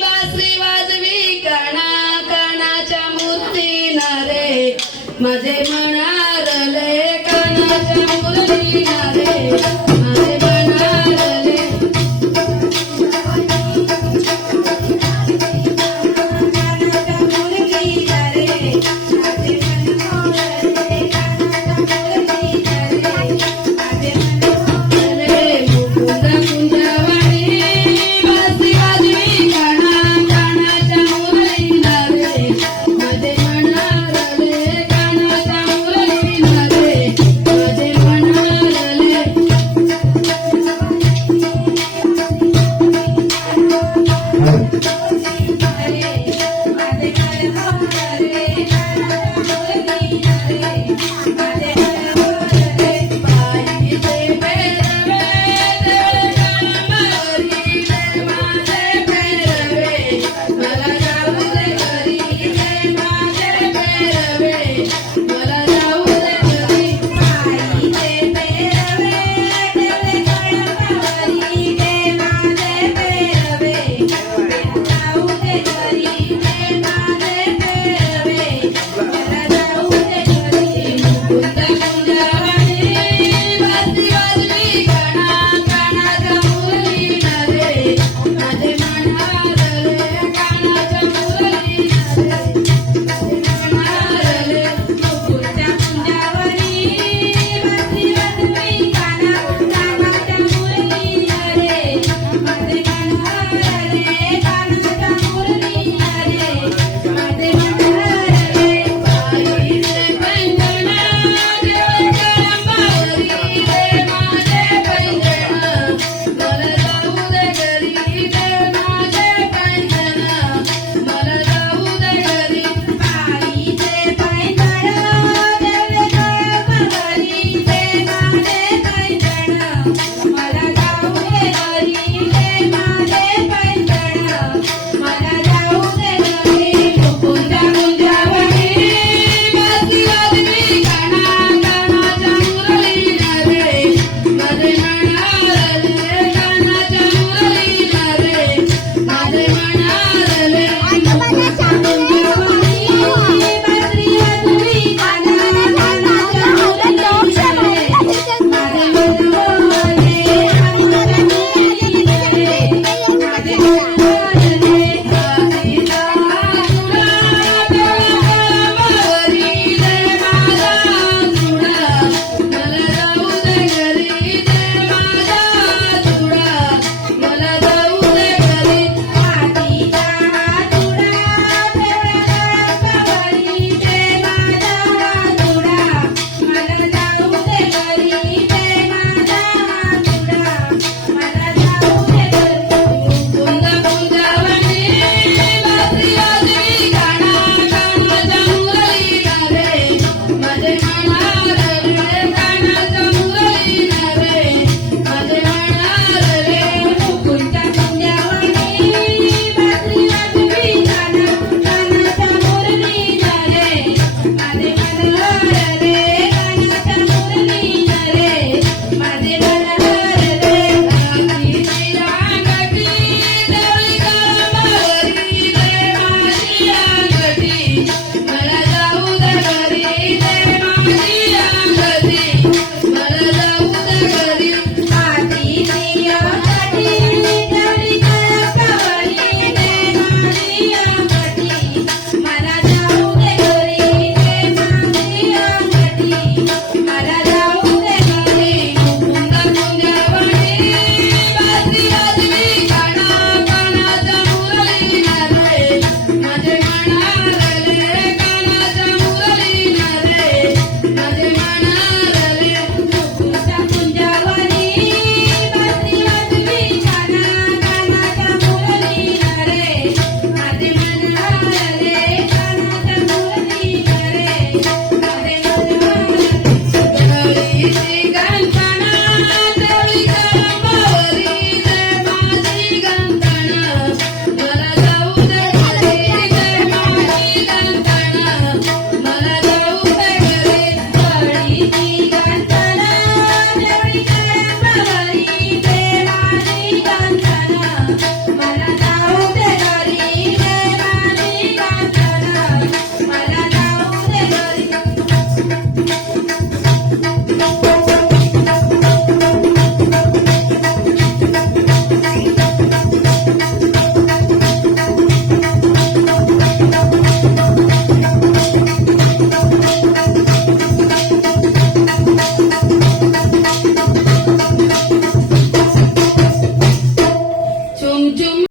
बासरी वाजवी कणा कणाच्या मूर्ती रे. माझे म्हणारले